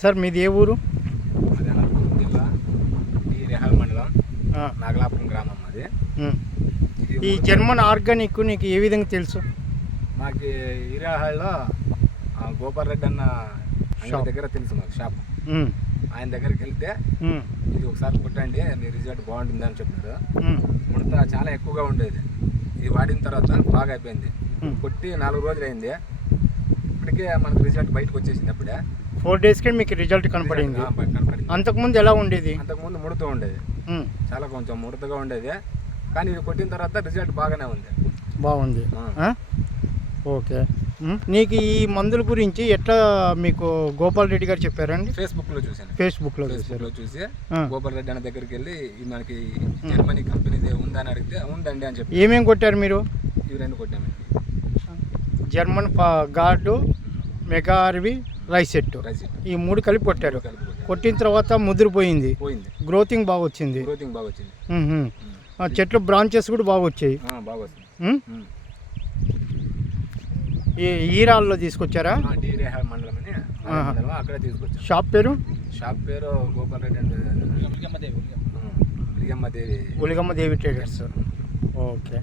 Sir మీది ఏ ఊరు? అది అనంతపురం జిల్లా ఈ రెహాల్ మండలం నాగలాపురం గ్రామం అది. ఈ జర్మన్ ఆర్గానిక్ నీకు ఏ విధంగా తెలుసు? మాకు ఈ రెహాల్లో గోపాల్ రెడ్డి అన్న దగ్గర తెలుసు మాకు షాప్. ఆయన దగ్గరికి వెళ్తే ఇది ఒకసారి కొట్టండి మీ రిజల్ట్ బాగుంటుంది అని చెప్పారు. ముడత చాలా ఎక్కువగా ఉండేది. ఇది వాడిన తర్వాత బాగా అయిపోయింది. కొట్టి 4 రోజులు అయింది. ఇప్పటికే మనకు రిజల్ట్ బయటకు వచ్చేసింది. అప్పుడే 4 డేస్కి మీకు రిజల్ట్ కనపడింది. అంతకుముందు ఎలా ఉండేది? అంతకుముందు ముడత ఉండేది, చాలా కొంచెం ముడతగా ఉండేది. కానీ ఇది కొట్టిన తర్వాత రిజల్ట్ బాగానే ఉంది. బాగుంది. ఓకే. నీకు ఈ మందుల గురించి ఎట్లా మీకు గోపాల్ రెడ్డి గారు చెప్పారండి? ఫేస్బుక్లో చూసాను. ఫేస్బుక్లో చూసి గోపాల్ రెడ్డి అన్న దగ్గరికి వెళ్ళి మనకి జర్మనీ కంపెనీ ఉందని అడిగితే ఉందండి అని చెప్పి. ఏమేమి కొట్టారు మీరు? ఇవి 2 కొట్టామండి. జర్మన్ గార్డు, మెగా ఆర్వి, రైసెట్, ఈ 3 కలిపి కొట్టారు. కొట్టిన తర్వాత ముదిరిపోయింది, గ్రోతింగ్ బాగా వచ్చింది. చెట్లు బ్రాంచెస్ కూడా బాగా వచ్చాయి. ఈ ఈరాల్లో తీసుకొచ్చారా? మండలం అని అక్కడ తీసుకొచ్చారు. షాప్ పేరు గోపాల్ రెడ్డి ఉలిగమ్మ దేవి ఉలిగమ్మ దేవి ట్రేడర్స్. ఓకే.